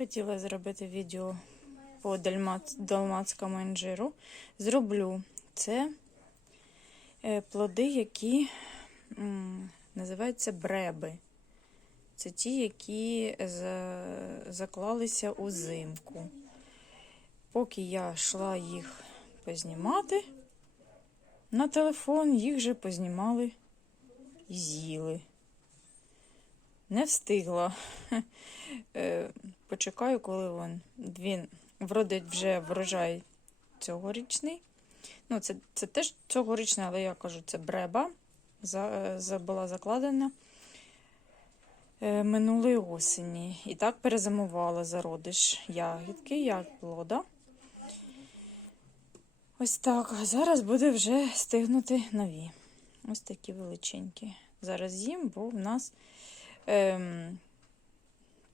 Хотіла зробити відео по дальмац... інжиру. Зроблю це е, плоди, які називаються бреби. Це ті, які за... заклалися у зимку. Поки я йшла їх познімати на телефон, їх же познімали і з'їли. Не встигла. Е, Почекаю, коли він, вродить вже врожай цьогорічний. Ну, це, це теж цьогорічний, але я кажу, це бреба. За, за, була закладена е, минулої осені. І так перезимувала зародиш ягідки, як плода. Ось так. Зараз буде вже стигнути нові. Ось такі величенькі. Зараз їм, бо в нас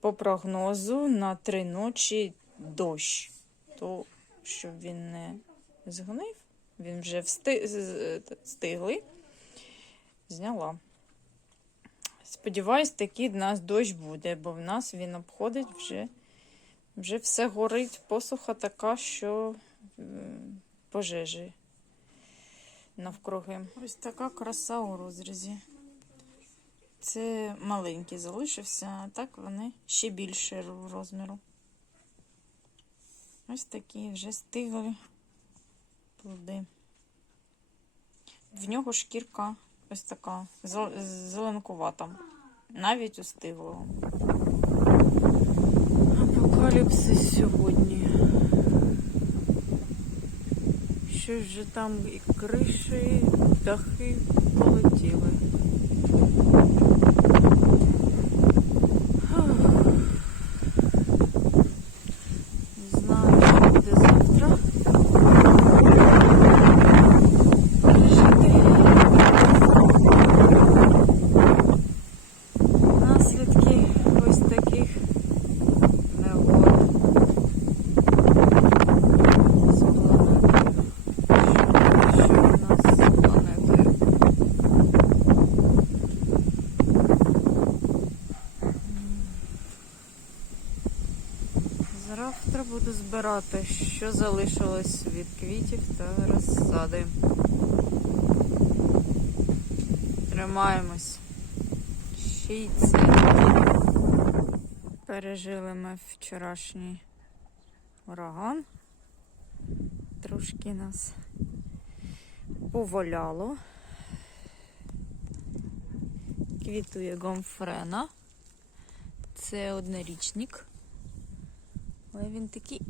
по прогнозу на три ночі дощ. То, щоб він не згнив, він вже всти... з- Зняла. Сподіваюсь, такий в нас дощ буде, бо в нас він обходить вже, вже все горить. Посуха така, що пожежі навкруги. Ось така краса у розрізі. Це маленький залишився, а так вони ще більше розміру. Ось такі вже стигли плоди. В нього шкірка ось така зеленкувата, навіть у стиглого. Апокаліпсис сьогодні. Щось вже там і криші, і дахи полетіли. Не знаю, що буде завтра. Пережити. Наслідки ось таких негод. з планети. Що в нас з планетою? Завтра буду що залишилось від квітів та розсади. Тримаємось. Ще й це. Пережили ми вчорашній ураган. Трошки нас поваляло. Квітує гомфрена. Це однорічник. Але він такий.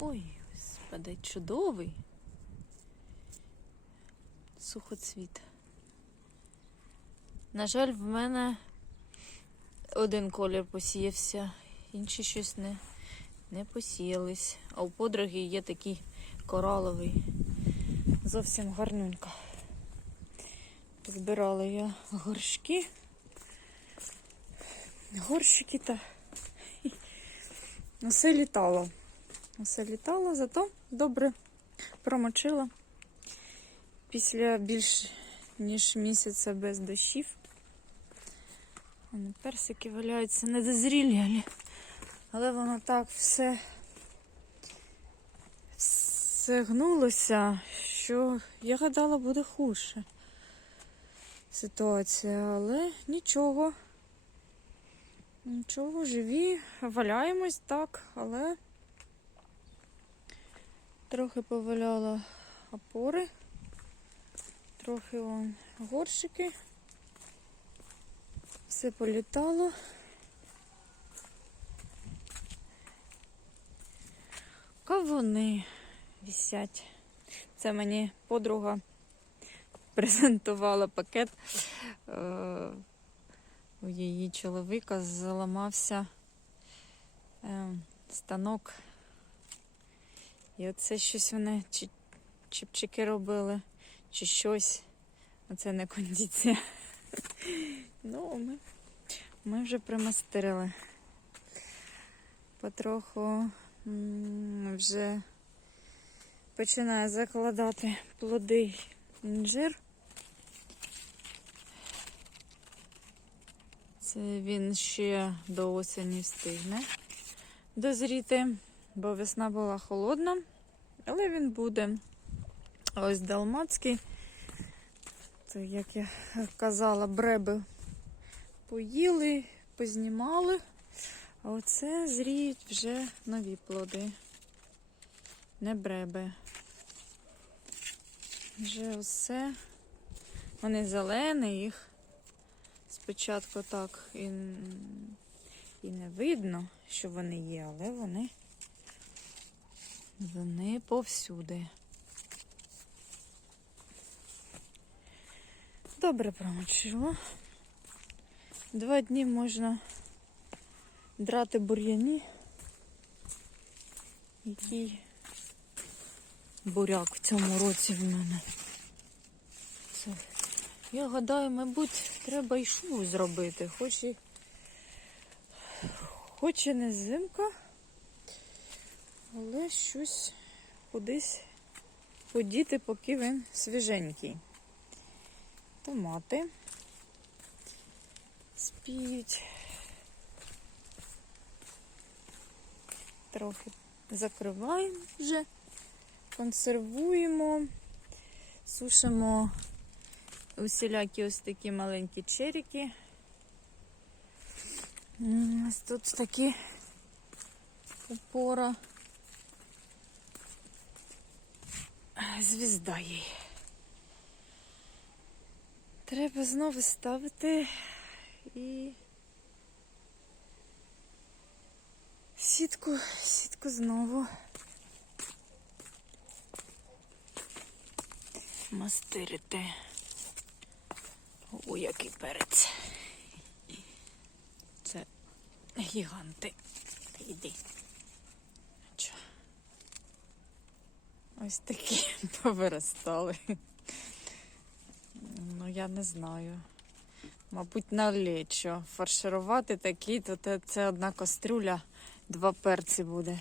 Ой, господи, чудовий. Сухоцвіт. На жаль, в мене один колір посіявся, інші щось не, не посіялись. А у подруги є такий кораловий. Зовсім гарнюнька. Збирала я горшки. Горщики та Усе літало. Усе літало, зато добре промочила. Після більш ніж місяця без дощів. Вони персики валяються недозрілі, але, але воно так все, все гнулося, що я гадала, буде хуже ситуація, але нічого. Нічого, живі, валяємось так, але трохи поваляла опори, трохи вон горщики. Все політало. Кавуни висять. Це мені подруга презентувала пакет. У її чоловіка заламався е, станок. І оце щось вони чи чіпчики робили, чи щось. Оце не кондиція. Ну, ми, ми вже примастерили. Потроху вже починає закладати плоди інжир. Він ще до осені встигне дозріти, бо весна була холодна, але він буде. Ось далмацький, то, як я казала, бреби поїли, познімали. А оце зріють вже нові плоди. Не бреби. Вже все. Вони зелені, їх спочатку так і, і не видно, що вони є, але вони, вони повсюди. Добре промочила. Два дні можна драти бур'яні. Який буряк в цьому році в мене. Я гадаю, мабуть, треба і шву зробити, хоч і, хоч і не зимка, але щось кудись подіти, поки він свіженький. Томати спіють. Трохи закриваємо вже, консервуємо, сушимо усілякі ось такі маленькі черіки. Ось тут такі опора. Звізда їй. Треба знову ставити і сітку, сітку знову. Мастирити. О, який перець. Це гіганти. Іди. Ось такі повиростали. Ну, я не знаю. Мабуть, на. Фарширувати такі, то це одна кастрюля, два перці буде.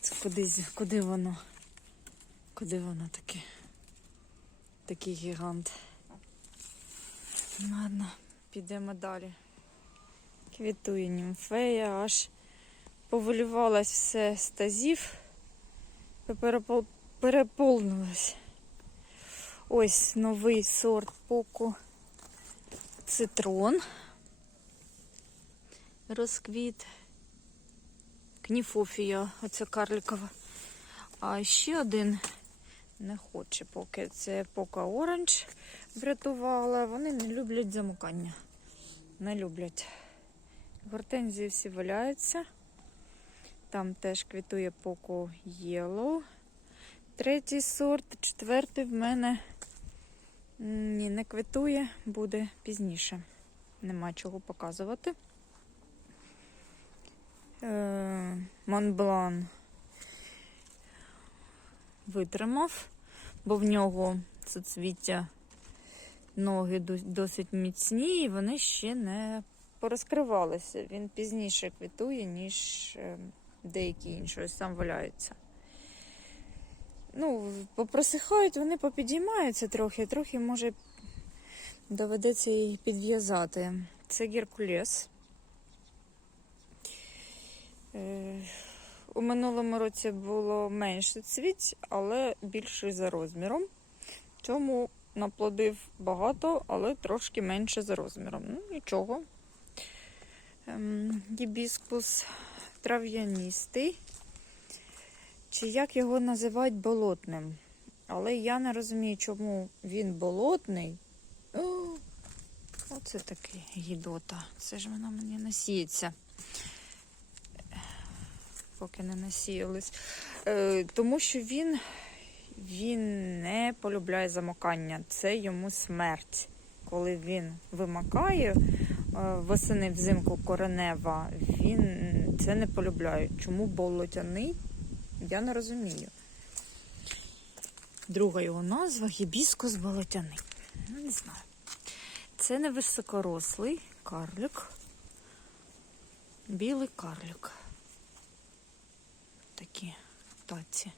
Це куди, куди воно? Куди воно таке? Такий гігант. Ладно, підемо далі. Квітує німфея, аж повилювалось все з тазів, перепол... переповнилось. Ось новий сорт поку цитрон. Розквіт. Кніфофія, оце карликова. А ще один не хоче поки. Це пока оранж врятувала. Вони не люблять замикання. Не люблять. Гортензії всі валяються. Там теж квітує поко Yellow. Третій сорт, четвертий в мене ні, не квітує, буде пізніше. Нема чого показувати. Е, Монблан витримав, бо в нього соцвіття ноги досить міцні, і вони ще не порозкривалися. Він пізніше квітує, ніж е, деякі інші, ось сам валяються. Ну, попросихають, вони попідіймаються трохи, трохи, може, доведеться їх підв'язати. Це геркулес. У минулому році було менше цвіт, але більший за розміром. Тому наплодив багато, але трошки менше за розміром. Ну, нічого. Ем, гібіскус трав'яністий. Чи як його називають болотним. Але я не розумію, чому він болотний. О, оце такий гідота. Це ж вона мені насіється. Поки не насіялись. Е, тому що він, він не полюбляє замокання. Це йому смерть. Коли він вимакає е, восени взимку коренева, він це не полюбляє. Чому болотяний? Я не розумію. Друга його назва гібіскус болотяний. Ну, не знаю. Це невисокорослий карлик. Білий карлик. Такі таці.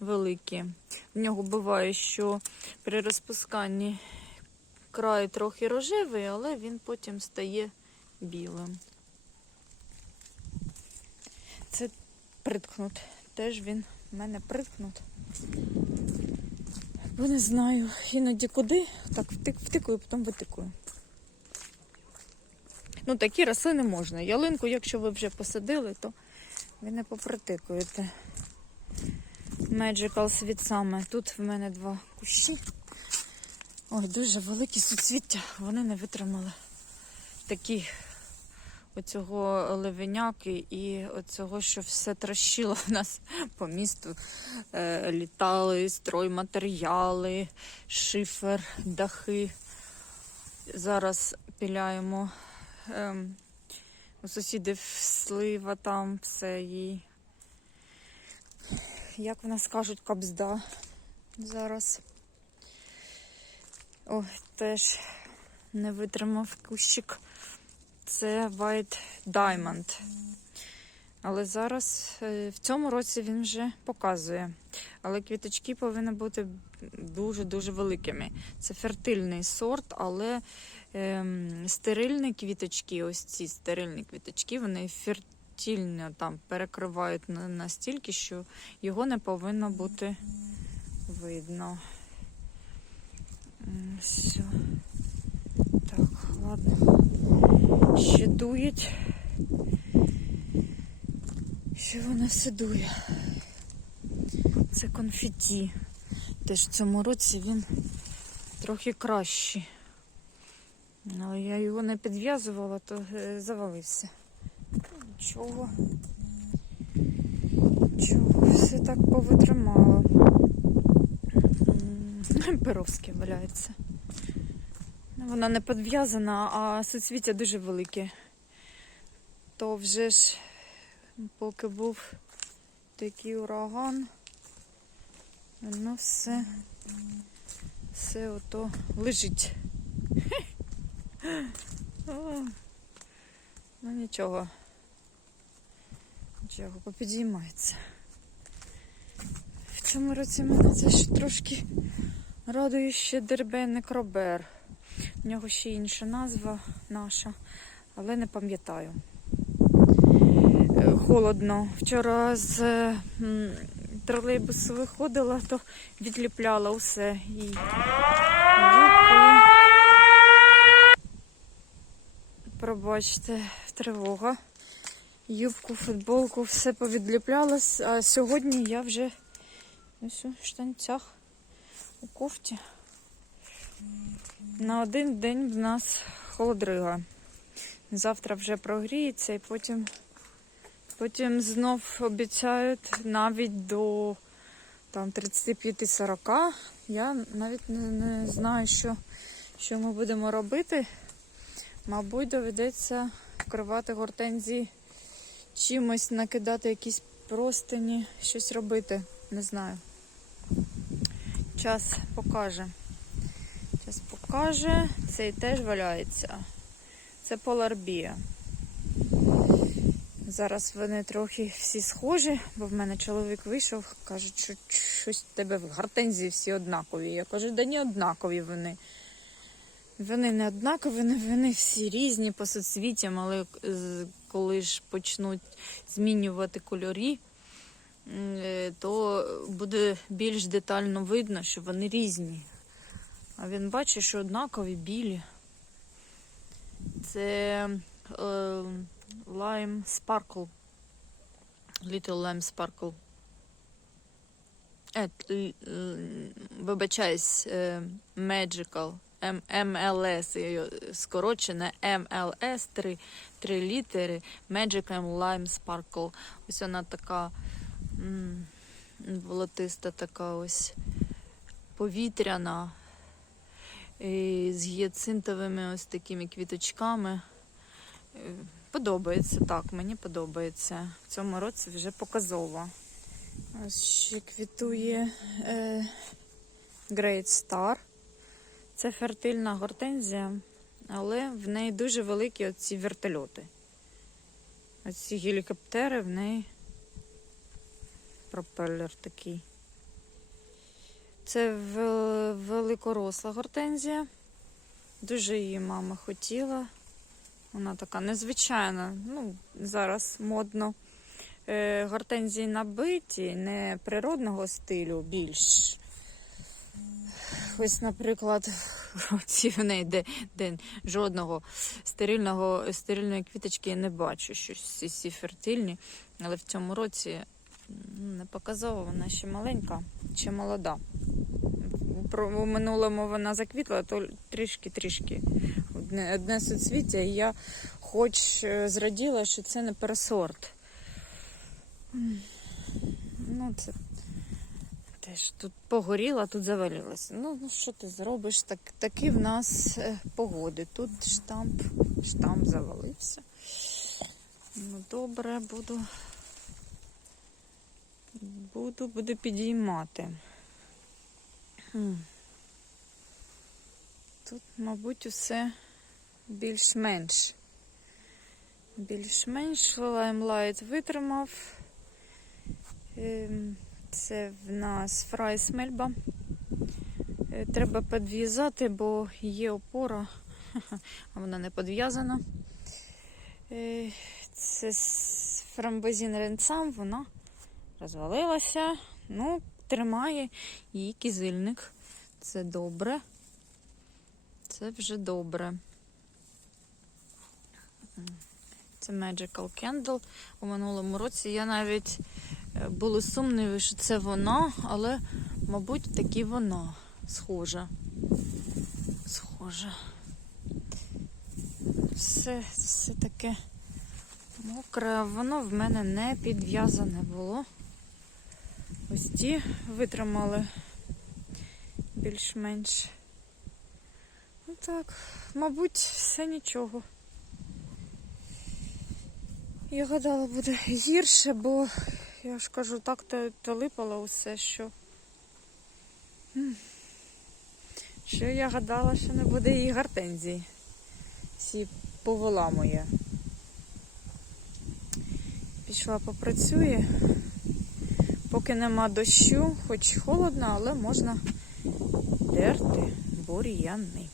Великі. В нього буває, що при розпусканні край трохи рожевий, але він потім стає білим. це приткнут. Теж він в мене приткнут. Бо не знаю, іноді куди, так втик, втикую, потім витикую. Ну, такі рослини можна. Ялинку, якщо ви вже посадили, то ви не попритикуєте. Magical світцями. Тут в мене два кущі. Ой, дуже великі суцвіття. Вони не витримали такі оцього левеняки і оцього, що все трощило в нас по місту. Е, літали стройматеріали, шифер, дахи. Зараз піляємо. Ем, у сусідів слива там все їй. Як в нас кажуть, кабзда зараз. Ой, теж не витримав кущик. Це White Diamond. Але зараз е, в цьому році він вже показує. Але квіточки повинні бути дуже-дуже великими. Це фертильний сорт, але стерильні квіточки, ось ці стерильні квіточки, вони фертильно там перекривають на- настільки, що його не повинно бути видно. Все. Так, ладно. Ще дують. Ще вона все дує. Це конфеті. Теж в цьому році він трохи кращий. Але я його не підв'язувала, то е, завалився. Нічого. Нічого, все так повитримало. Перовське валяється. Вона не підв'язана, а соцвіття дуже велике. То вже ж, поки був такий ураган, воно все, все ото лежить. Ну нічого. Нічого, попідіймається. В цьому році мене це ж трошки радує ще дербенник Робер. У нього ще інша назва наша, але не пам'ятаю. Холодно. Вчора з тролейбусу виходила, то відліпляла усе. І Пробачте, тривога. Юбку, футболку, все повідліплялось, а сьогодні я вже ось у штанцях у кофті. На один день в нас холодрига. Завтра вже прогріється і потім, потім знов обіцяють навіть до там, 35-40. Я навіть не, не знаю, що, що ми будемо робити. Мабуть, доведеться вкривати гортензії чимось, накидати якісь простині, щось робити. Не знаю. Час покаже. Зараз покаже. Цей теж валяється. Це поларбія. Зараз вони трохи всі схожі, бо в мене чоловік вийшов, каже, що щось в тебе в гортензії всі однакові. Я кажу, да ні однакові вони. Вони не однакові, вони, всі різні по соцвітям, але е, коли ж почнуть змінювати кольорі, е, то буде більш детально видно, що вони різні. А він бачить, що однакові білі. Це е, Lime Sparkle. Little Lime Sparkle. Е, л- вибачаюсь, е, Magical. М- MLS, її скорочене MLS, три, три літери, Magical Lime Sparkle. Ось вона така м, волотиста, така ось повітряна. І з гіацинтовими ось такими квіточками. Е, Подобається так, мені подобається. В цьому році вже показово. Ось ще квітує е, Great Star. Це фертильна гортензія, але в неї дуже великі оці вертольоти. Оці гелікоптери в неї пропелер такий. Це вел- великоросла гортензія. Дуже її мама хотіла. Вона така незвичайна. Ну, зараз модно е, гортензії набиті, не природного стилю, більш. Ось, наприклад, в році в неї де, де жодного стерильного, стерильної квіточки я не бачу. Щось всі, всі фертильні. Але в цьому році не показово, вона ще маленька, ще молода. У минулому вона заквітла, то трішки-трішки одне, одне суцвіття, і я хоч е, зраділа, що це не пересорт. Ну, це теж тут погоріла, тут завалилася. Ну, ну що ти зробиш? Так, такі в нас е, погоди. Тут штамп, штамп завалився. Ну, добре, буду. Буду, буду підіймати. Тут, мабуть, усе більш-менш. Більш-менш лаймлайт витримав. Це в нас фрайс мельба. Е, Треба підв'язати, бо є опора, а вона не підв'язана. Е, Це фрамбозін ренцам, вона розвалилася. Ну, тримає її кізильник. Це добре. Це вже добре. Це Magical Candle. У минулому році я навіть були сумніви, що це вона, але, мабуть, таки вона схожа. Схожа. Все, все таке мокре, воно в мене не підв'язане було. Ось ті витримали більш-менш. Ну так, мабуть, все нічого. Я гадала, буде гірше, бо я ж кажу, так то, то липало усе, що. Що я гадала, що не буде і гортензії. Всі повиламує. Пішла попрацює. Поки нема дощу, хоч холодно, але можна дерти бур'яни.